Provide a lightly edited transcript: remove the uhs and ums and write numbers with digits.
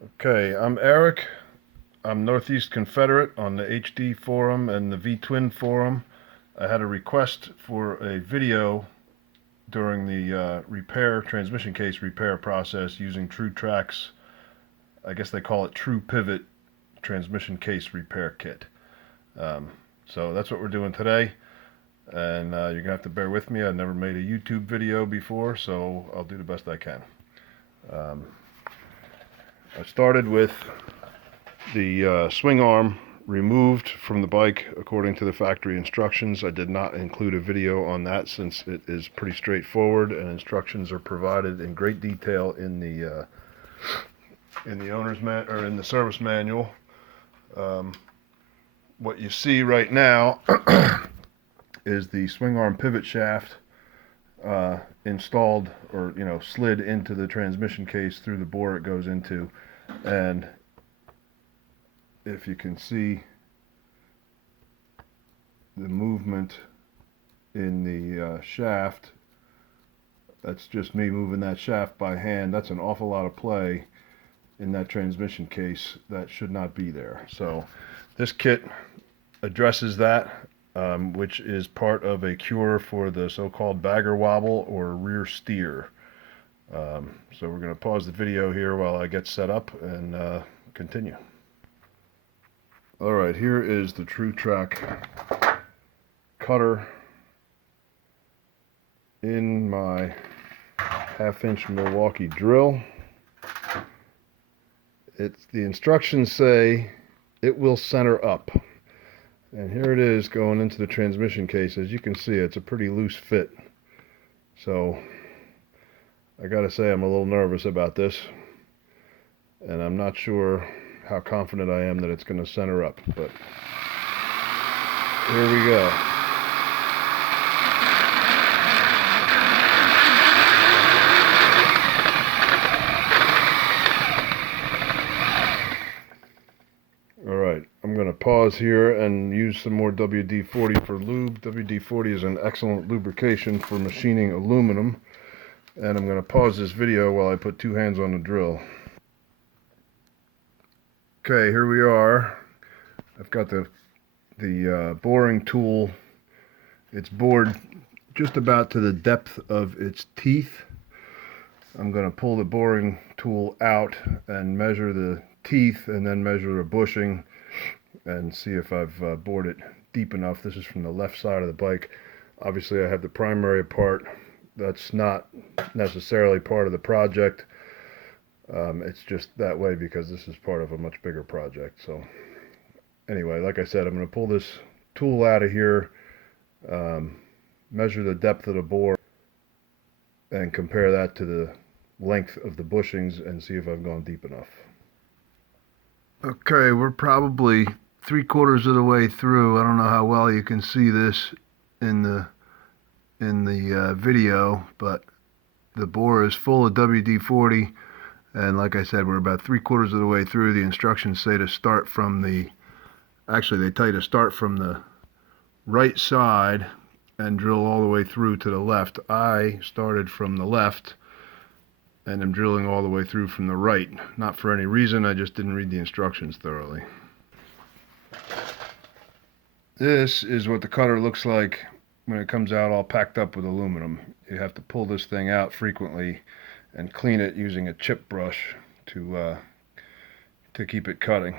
Okay, I'm Eric. I'm Northeast Confederate on the HD forum and the V-Twin forum. I had a request for a video during the transmission case repair process using TrueTrack's, I guess they call it True Pivot transmission case repair kit. So that's what we're doing today, and you're gonna have to bear with me. I've never made a YouTube video before, so I'll do the best I can. I started with the swing arm removed from the bike according to the factory instructions. I did not include a video on that since it is pretty straightforward, and instructions are provided in great detail in the in the service manual. What you see right now is the swing arm pivot shaft installed, or slid into the transmission case through the bore it goes into. And if you can see the movement in the shaft, that's just me moving that shaft by hand. That's an awful lot of play in that transmission case that should not be there. So this kit addresses that, which is part of a cure for the so-called bagger wobble or rear steer. So we're going to pause the video here while I get set up and continue. Alright, here is the TrueTrack cutter in my 1/2-inch Milwaukee drill. The instructions say it will center up. And here it is going into the transmission case. As you can see, it's a pretty loose fit. So I gotta say, I'm a little nervous about this, and I'm not sure how confident I am that it's going to center up, but here we go. Alright, I'm going to pause here and use some more WD-40 for lube. WD-40 is an excellent lubrication for machining aluminum. And I'm going to pause this video while I put two hands on the drill. Okay, here we are. I've got the boring tool. It's bored just about to the depth of its teeth. I'm going to pull the boring tool out and measure the teeth, and then measure the bushing and see if I've bored it deep enough. This is from the left side of the bike. Obviously I have the primary part. That's not necessarily part of the project. It's just that way because this is part of a much bigger project. So anyway, like I said, I'm going to pull this tool out of here, measure the depth of the bore, and compare that to the length of the bushings and see if I've gone deep enough. Okay, we're probably 3/4 of the way through. I don't know how well you can see this in the video, but the bore is full of WD-40, and like I said, we're about 3/4 of the way through. The instructions say to start from actually they tell you to start from the right side and drill all the way through to the left. I started from the left and I'm drilling all the way through from the right. Not for any reason, I just didn't read the instructions thoroughly. This is what the cutter looks like when it comes out all packed up with aluminum. You have to pull this thing out frequently and clean it using a chip brush to keep it cutting.